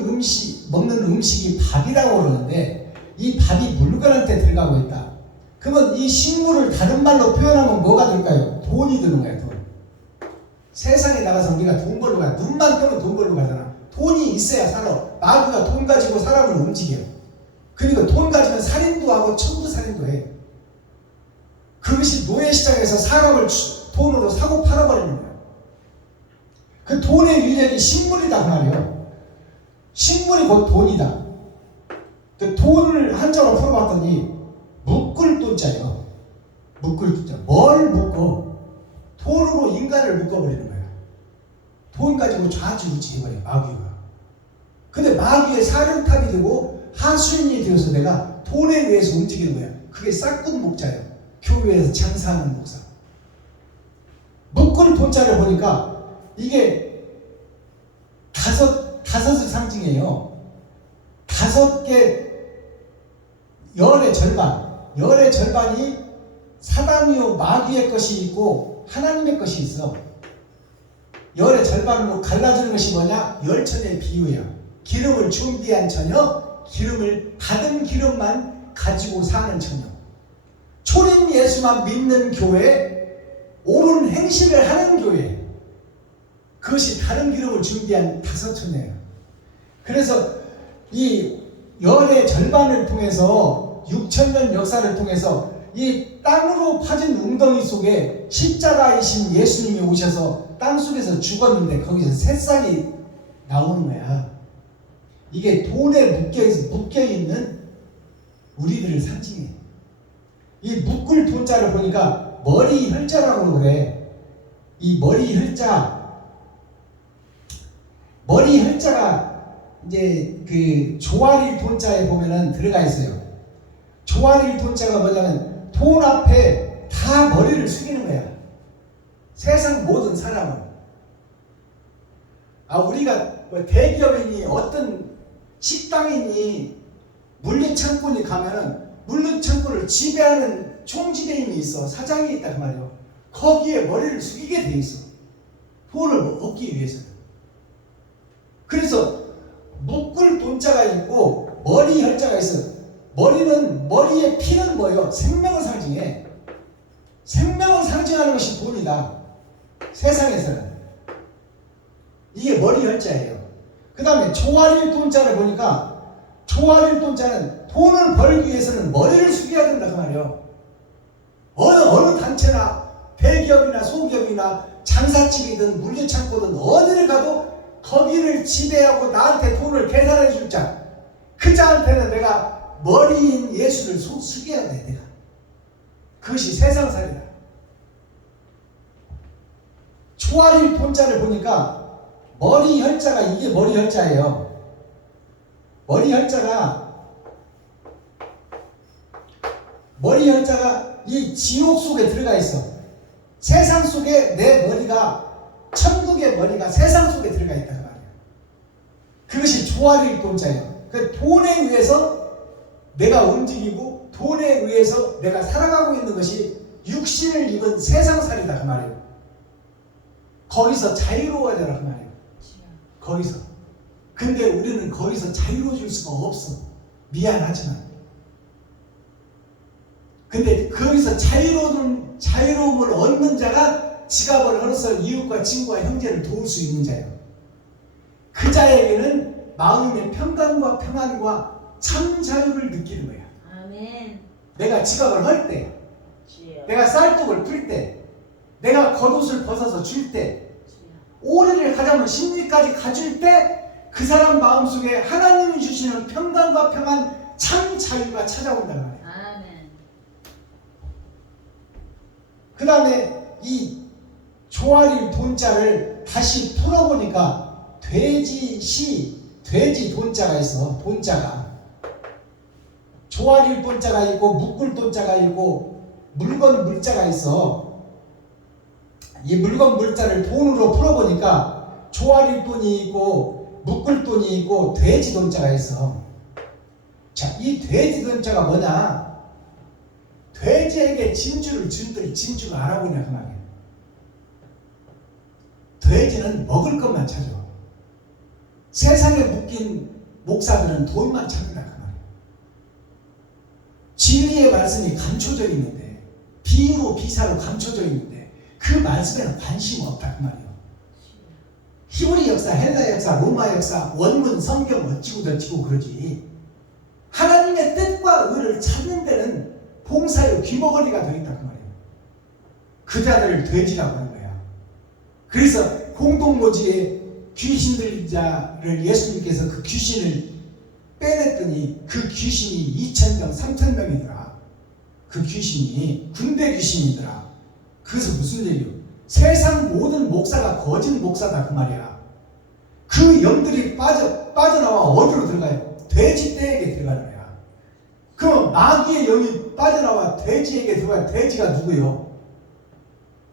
먹는 음식이 밥이라고 그러는데 이 밥이 물건한테 들어가고 있다. 그러면 이 식물을 다른 말로 표현하면 뭐가 될까요? 돈이 드는 거예요. 돈. 세상에 나가서 우리가 돈 벌러 가. 눈만 뜨면 돈 벌러 가잖아. 돈이 있어야 살아. 마귀가 돈 가지고 사람을 움직여. 그리고 돈 가지면 살인도 하고 천부살인도 해. 그것이 노예시장에서 사람을 돈으로 사고 팔아버리는 거야. 그 돈의 위력이 식물이다 그 말이에요. 식물이 곧 돈이다. 그 돈을 한자로 풀어봤더니 묶을 돈자예요. 묶을 돈자. 뭘 묶어? 돈으로 인간을 묶어버리는 거야. 돈 가지고 좌지우지해버려 마귀가. 근데 마귀의 사령탑이 되고 하수인이 되어서 내가 돈에 의해서 움직이는 거야. 그게 싹군 목자예요. 교회에서 장사하는 목사. 묶을 돈자를 보니까 이게 다섯을 상징해요. 5개 열의 절반이 사단이요 마귀의 것이 있고 하나님의 것이 있어. 열의 절반으로 갈라지는 것이 뭐냐? 열처녀의 비유야. 기름을 준비한 처녀, 기름을 받은 기름만 가지고 사는 처녀. 초림 예수만 믿는 교회, 옳은 행실을 하는 교회. 그것이 다른 기름을 준비한 5처녀예요. 그래서 이 열의 절반을 통해서 6,000년 역사를 통해서 이 땅으로 파진 웅덩이 속에 십자가이신 예수님이 오셔서 땅 속에서 죽었는데 거기서 새싹이 나오는 거야. 이게 돈에 묶여있는 우리들을 상징해. 이 묶을 돈자를 보니까 머리 혈자라고 그래. 이 머리 혈자가 이제 그 조아릴 돈자에 보면은 들어가 있어요. 조아릴 돈자가 뭐냐면 돈 앞에 다 머리를 숙이는 거야. 세상 모든 사람은. 우리가 뭐 대기업이니 어떤 식당이니 물류창고니 가면은 물류창고를 지배하는 총지배인이 있어. 사장이 있다 그 말이에요. 거기에 머리를 숙이게 돼 있어. 돈을 얻기 위해서는. 그래서 묶을 돈자가 있고 머리 혈자가 있어. 머리의 피는 뭐예요? 생명을 상징해. 생명을 상징하는 것이 돈이다. 세상에서는. 이게 머리 혈자예요. 그 다음에 조아릴 돈자를 보니까 조아릴 돈자는 돈을 벌기 위해서는 머리를 숙여야 된다 그 말이에요. 어느 단체나 대기업이나 소기업이나 장사집이든 물류창고든 어디를 가도 거기를 지배하고 나한테 돈을 계산해 줄 자, 그 자한테는 내가 머리인 예수를 숙여야 돼. 내가. 그것이 세상살이다. 조아릴 돈자를 보니까 머리 혈자가 이게 머리 혈자예요. 머리 혈자가 이 지옥 속에 들어가 있어. 세상 속에 내 머리가, 천국의 머리가 세상 속에 들어가 있다 그 말이에요. 그것이 조아릴 돈자예요. 그 돈에 의해서 내가 움직이고 돈에 의해서 내가 살아가고 있는 것이 육신을 입은 세상살이다 그 말이에요. 거기서 자유로워야 되라 그 말이에요. 거기서. 근데 우리는 거기서 자유로워질 수가 없어. 미안하지만. 근데 거기서 자유로움을 얻는 자가 지갑을 흘러서 이웃과 친구와 형제를 도울 수 있는 자예요. 그 자에게는 마음의 평강과 평안과 참 자유를 느끼는 거야. 아멘. 내가 지갑을 헐 때, 내가 쌀떡을 풀 때, 내가 겉옷을 벗어서 줄 때, 오래를 가자면 심리까지 가줄 때 그 사람 마음속에 하나님이 주시는 평강과 평안 참 자유가 찾아온다는 거예요. 아멘. 그 다음에 이 조아릴 돈자를 다시 풀어보니까 돼지 돈자가 있어. 돈자가 조아릴 돈자가 있고 묶을 돈자가 있고 물건 물자가 있어. 이 물건 물자를 돈으로 풀어보니까 조아릴 돈이 있고 묶을 돈이 있고 돼지 돈자가 있어. 자, 이 돼지 돈자가 뭐냐? 돼지에게 진주를 준들이 진주가 알아보냐 그 말이야. 돼지는 먹을 것만 찾아. 세상에 묶인 목사들은 돈만 찾는다 그 말이야. 진리의 말씀이 감춰져 있는데, 비유로 비사로 감춰져 있는데 그 말씀에는 관심 없다 그 말이에요. 히브리 역사, 헬라 역사, 로마 역사, 원문, 성경 어찌고 저찌고 그러지. 하나님의 뜻과 의를 찾는 데는 봉사의 귀머거리가 되어 있다 그 말이에요. 그 자들을 돼지라고 하는 거야. 그래서 공동모지의 귀신들자를 예수님께서 그 귀신을 빼냈더니 그 귀신이 2,000명, 3,000명이더라. 그 귀신이 군대 귀신이더라. 그래서 무슨 얘기요? 세상 모든 목사가 거짓 목사다 그 말이야. 그 영들이 빠져나와 어디로 들어가요? 돼지 떼에게 들어가는 거야. 그럼 마귀의 영이 빠져나와 돼지에게 들어가요. 돼지가 누구요?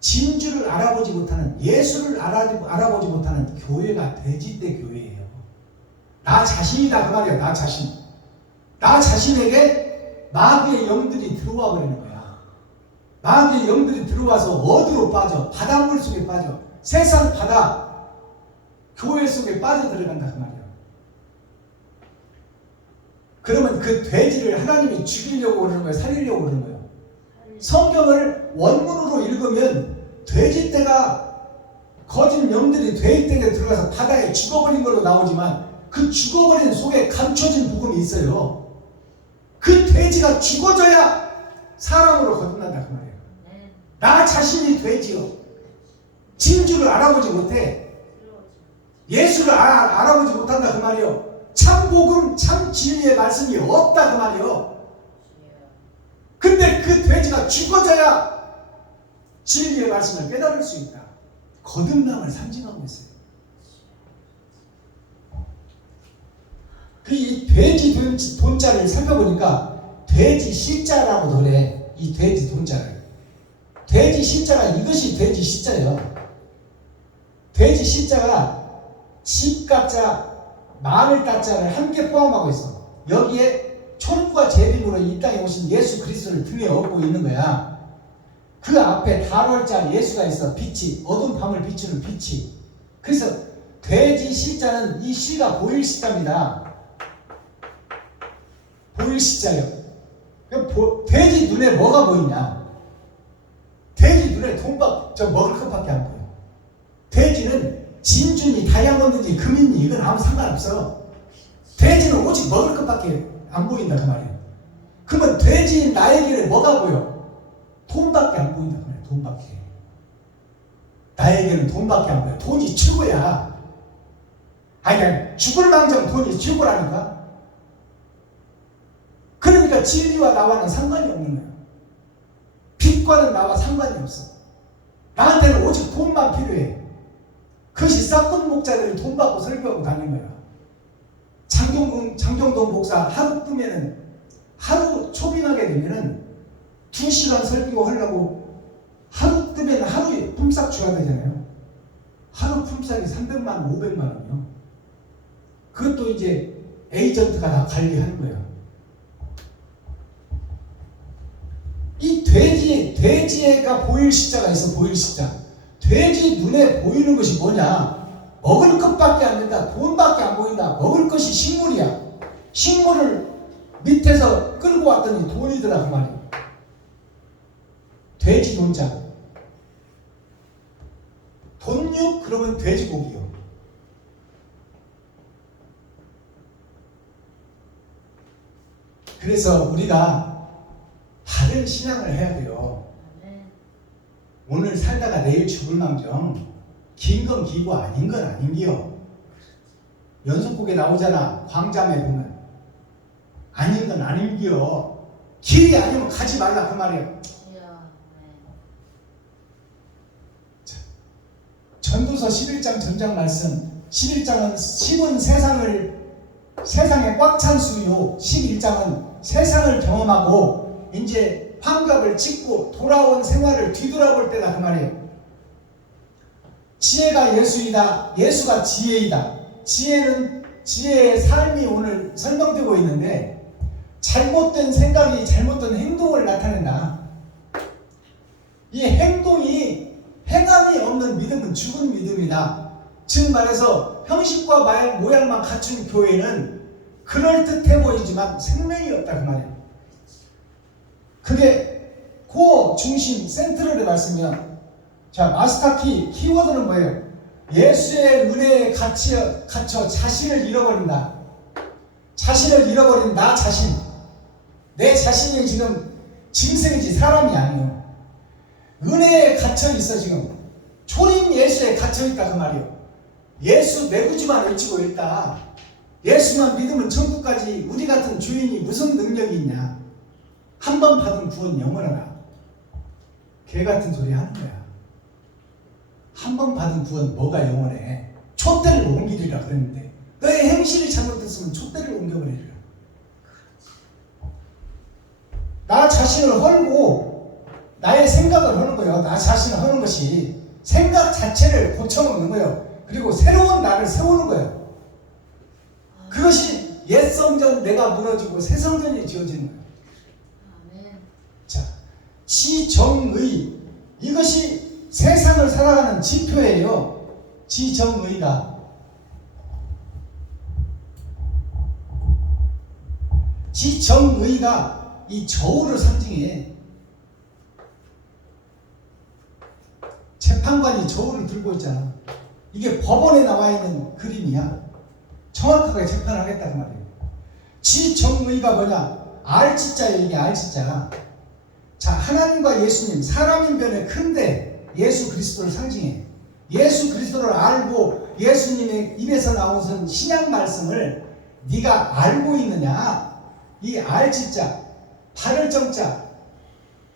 진주를 알아보지 못하는, 예수를 알아보지 못하는 교회가 돼지떼 교회예요. 나 자신이다 그 말이야. 나 자신. 나 자신에게 마귀의 영들이 들어와 버리는 거야. 마귀의 영들이 들어와서 어디로 빠져? 바닷물 속에 빠져. 세상 바다, 교회 속에 빠져 들어간다 그 말이야. 그러면 그 돼지를 하나님이 죽이려고 그러는 거예요? 살리려고 그러는 거예요? 성경을 원문으로 읽으면 돼지떼가, 거짓 영들이 돼지떼에 들어가서 바다에 죽어버린 걸로 나오지만 그 죽어버린 속에 감춰진 부분이 있어요. 그 돼지가 죽어져야 사람으로 거듭난다 그 말이에요. 나 자신이 돼지요. 진주를 알아보지 못해. 예수를 알아보지 못한다 그 말이요. 참 복음, 참 진리의 말씀이 없다 그 말이요. 근데 그 돼지가 죽어져야 진리의 말씀을 깨달을 수 있다. 거듭남을 상징하고 있어요. 이 돼지 돈자를 살펴보니까 돼지 시자라고도 그래. 이 돼지 돈자를. 돼지 시자가 이것이 돼지 시자예요. 돼지 시자가 집가자, 마늘 따자를 함께 포함하고 있어. 여기에 천국과 재림으로 이 땅에 오신 예수 그리스도를 등에 업고 있는 거야. 그 앞에 다월자 예수가 있어. 빛이, 어두운 밤을 비추는 빛이. 그래서 돼지 시자는 이 시가 보일 시자입니다. 보일 시자예요. 돼지 눈에 뭐가 보이냐? 돼지 눈에 저 먹을 것밖에 안 보여. 돼지는 진주니 다이아몬드니 금이니 이건 아무 상관없어. 돼지는 오직 먹을 것밖에 안 보인다 그 말이에요. 그러면 돼지 나에게는 뭐가 보여? 돈밖에 안 보인다 그 말이에요. 돈밖에. 나에게는 돈밖에 안 보여. 돈이 최고야. 아니 죽을 망정 돈이 최고라니까. 그러니까 진리와 나와는 상관이 없는 거야. 빛과는 나와 상관이 없어. 나한테는 오직 돈만 필요해. 그것이 싹돈 목자들이 돈 받고 설교하고 다니는 거야. 장경동 목사 하루 뜨면은, 하루 초빙하게 되면은 2시간 설교하려고 하루 뜨면 하루에 품삯 줘야 되잖아요. 하루 품삯이 300만 원, 500만 원이요. 그것도 이제 에이전트가 다 관리하는 거야. 이 돼지가 보일 시자가 있어. 보일 시자. 돼지 눈에 보이는 것이 뭐냐? 먹을 것밖에 안 된다. 돈밖에 안 보인다. 먹을 것이 식물이야. 식물을 밑에서 끌고 왔더니 돈이더라 그 말이야. 돼지 돈자. 돈육 그러면 돼지고기요. 그래서 우리가 바른 신앙을 해야 돼요. 오늘 살다가 내일 죽을 망정 긴 건 기고 아닌 건 아닌기요. 연속곡에 나오잖아. 광자매 보면 아닌 건 아닌기요. 길이 아니면 가지 말라 그 말이에요. 전도서 11장 전장 말씀. 11장은 10은 세상에 꽉 찬 수요. 11장은 세상을 경험하고 이제 환갑을 찍고 돌아온 생활을 뒤돌아볼 때다 그 말이에요. 지혜가 예수이다. 예수가 지혜이다. 지혜의 삶이 오늘 설명되고 있는데 잘못된 생각이 잘못된 행동을 나타낸다. 이 행동이 행함이 없는 믿음은 죽은 믿음이다. 즉 말해서 형식과 모양만 갖춘 교회는 그럴듯해 보이지만 생명이 없다 그 말이에요. 그게 코어 중심 센트럴의 말씀이야. 자, 마스터키 키워드는 뭐예요? 예수의 은혜에 갇혀 자신을 잃어버린다. 자신을 잃어버린 나 자신. 내 자신이 지금 짐승이지 사람이 아니요. 은혜에 갇혀 있어 지금. 초림 예수에 갇혀 있다 그 말이요. 예수 내구지만 외치고 있다. 예수만 믿으면 천국까지 우리 같은 주인이 무슨 능력이 있냐. 한 번 받은 구원 영원하라. 개 같은 소리 하는 거야. 한 번 받은 구원 뭐가 영원해? 촛대를 옮기리라 그랬는데 너의 행실이 잘못됐으면 촛대를 옮겨버리리라. 나 자신을 헐고 나의 생각을 하는 거예요. 나 자신을 하는 것이 생각 자체를 고쳐먹는 거예요. 그리고 새로운 나를 세우는 거예요. 그것이 옛 성전 내가 무너지고 새 성전이 지어지는 거예요. 아멘. 자, 지정의 이것이 세상을 살아가는 지표예요. 지정의가 이 저울을 상징해. 재판관이 저울을 들고 있잖아. 이게 법원에 나와 있는 그림이야. 정확하게 재판하겠다 그 말이에요. 지정의가 뭐냐? 알지자예요. 이게 알지자. 자, 하나님과 예수님 사람인 변에 큰데 예수 그리스도를 상징해. 예수 그리스도를 알고 예수님의 입에서 나오는 신약 말씀을 네가 알고 있느냐? 이 알지자, 발을 정자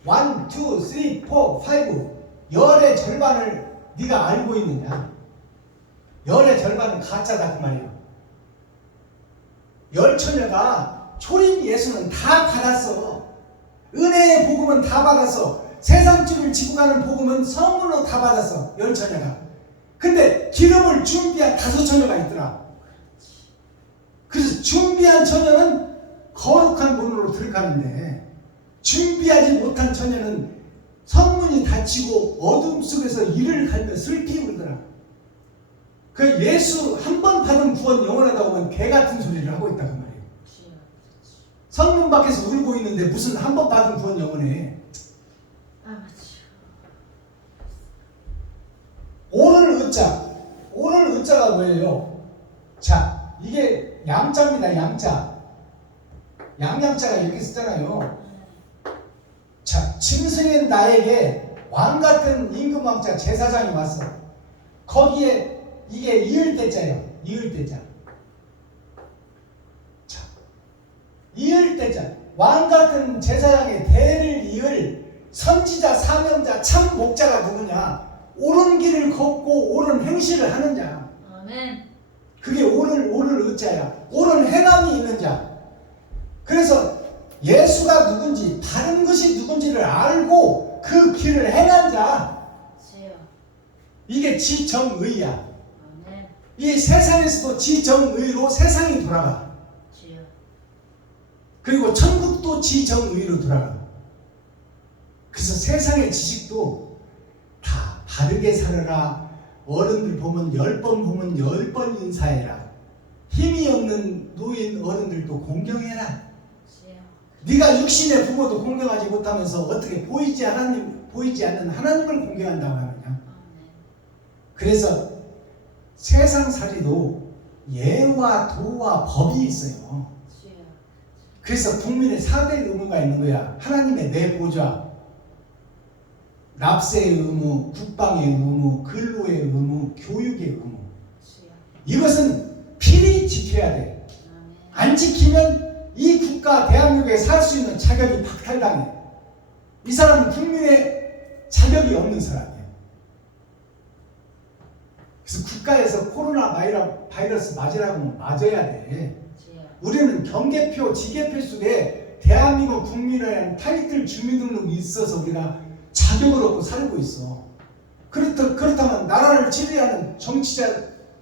1, 2, 3, 4, 5 열의 절반을 네가 알고 있느냐? 열의 절반은 가짜다 그 말이야. 열처녀가 초림 예수는 다 받았어. 은혜의 복음은 다 받았어. 세상줄을 지고 가는 복음은 선물로 다 받았어. 열처녀가. 근데 기름을 준비한 5처녀가 있더라. 그래서 준비한 처녀는 거룩한 문으로 들어가는데 준비하지 못한 처녀는 성문이 닫히고 어둠 속에서 이를 갈며 슬피 울더라. 그 예수 한 번 받은 구원 영원하다고 하면 개 같은 소리를 하고 있다 그 말이에요. 성문 밖에서 울고 있는데 무슨 한 번 받은 구원 영원해. 오를 의자. 오를 의자가 뭐예요? 자, 이게 양자입니다. 양자. 양양자가 이렇게 쓰잖아요. 자, 짐승인 나에게 왕같은 임금왕자 제사장이 왔어. 거기에 이게 이을대자예요. 이을대자. 자, 이을대자. 왕같은 제사장의 대를 이을 선지자, 사명자, 참 목자가 누구냐? 옳은 길을 걷고 옳은 행실을 하는 자. 아멘. 그게 옳을 의자야. 옳은 행함이 있는 자. 그래서 예수가 누군지 바른 것이 누군지를 알고 그 길을 행한 자. 이게 지정의야. 아멘. 이 세상에서도 지정의로 세상이 돌아가. 그리고 천국도 지정의로 돌아가. 그래서 세상의 지식도 다 바르게 살아라. 어른들 보면 10번 보면 10번 인사해라. 힘이 없는 노인 어른들도 공경해라. 네가 육신의 부모도 공경하지 못하면서 어떻게 보이지 않는 하나님을 공경한다고 하느냐. 그래서 세상살이도 예와 도와 법이 있어요. 그래서 국민의 4대 의무가 있는 거야. 하나님의 내 보좌, 납세의 의무, 국방의 의무, 근로의 의무, 교육의 의무. 이것은 필히 지켜야 돼. 안 지키면 이 국가 대한민국에 살 수 있는 자격이 박탈당해. 이 사람은 국민의 자격이 없는 사람이에요. 그래서 국가에서 코로나 바이러스 맞으라고 하면 맞아야 돼. 우리는 경계표, 지계표 속에 대한민국 국민이라는 타이틀 주민등록이 있어서 우리가 자격을 얻고 살고 있어. 그렇다면 나라를 지배하는 정치자,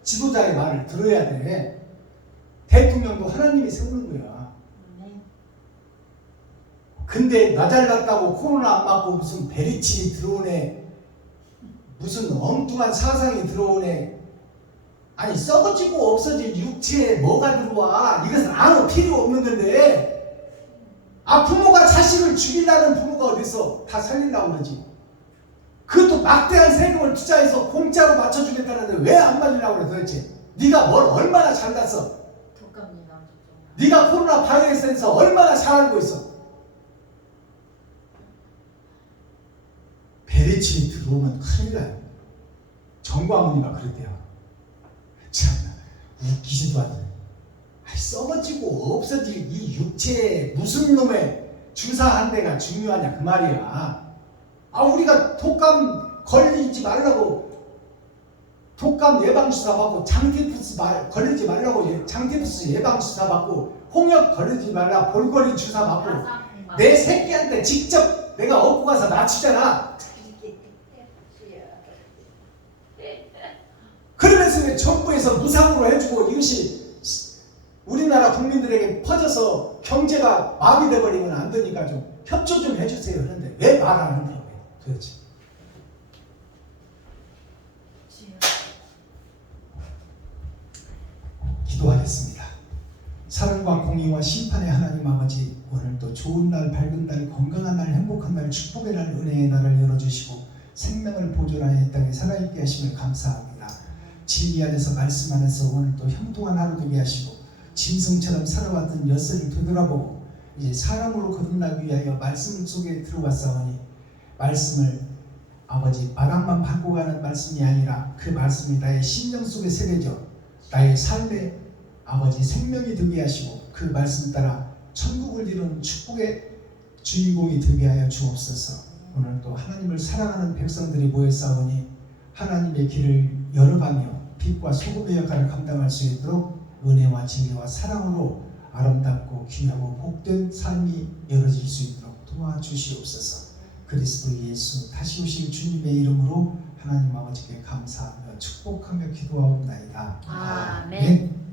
지도자의 말을 들어야 돼. 대통령도 하나님이 세우는 거야. 근데 나 잘 갔다고 코로나 안 맞고 무슨 베리치기 들어오네, 무슨 엉뚱한 사상이 들어오네. 아니 썩어지고 없어질 육체에 뭐가 들어와. 이것은 아무 필요 없는 건데 부모가 자식을 죽이려는 부모가 어딨어? 다 살리려고 그러지. 그것도 막대한 세금을 투자해서 공짜로 맞춰주겠다는데 왜 안 맞으려고 그래 도대체? 네가 뭘 얼마나 잘났어? 독감이랑 네가 코로나 바이러스에 대해서 얼마나 잘 알고 있어? 베리침이 들어오면 큰일 나요. 정광훈이가 그랬대요. 참나 웃기지도 않네. 썩어지고 없어질 이 육체에 무슨 놈의 주사 한 대가 중요하냐 그 말이야. 우리가 독감 걸리지 말라고 독감 예방주사 받고 장티푸스 걸리지 말라고 장티푸스 예방주사 받고 홍역 걸리지 말라 볼거리 주사 받고 내 새끼한테 직접 내가 업고 가서 맞추잖아. 그러면서 왜 정부에서 무상으로 해주고 이것이 우리나라 국민들에게 퍼져서 경제가 마비돼 버리면 안 되니까 좀 협조 좀 해주세요. 그런데 왜 말 안 하는 거예요? 도대체. 기도하겠습니다. 사랑과 공의와 심판의 하나님 아버지, 오늘도 좋은 날, 밝은 날, 건강한 날, 행복한 날, 축복의 날, 은혜의 날을 열어주시고 생명을 보존하여 이 땅에 살아있게 하심을 감사합니다. 진리 안에서 말씀 안에서 오늘도 형통한 하루 되게 하시고 짐승처럼 살아왔던 엿새를 되돌아보고 이제 사람으로 거듭나기 위하여 말씀 속에 들어왔사오니 말씀을 아버지 바람만 받고 가는 말씀이 아니라 그 말씀이 나의 심령 속에 새겨져 나의 삶에 아버지 생명이 되게 하시고 그 말씀 따라 천국을 이루는 축복의 주인공이 되게 하여 주옵소서. 오늘도 하나님을 사랑하는 백성들이 모여싸우니 하나님의 길을 열어가며 빛과 소금의 역할을 감당할 수 있도록 은혜와 진리와 사랑으로 아름답고 귀하고 복된 삶이 열어질 수 있도록 도와주시옵소서. 그리스도 예수 다시 오실 주님의 이름으로 하나님 아버지께 감사하며 축복하며 기도하옵나이다. 아멘. 아멘.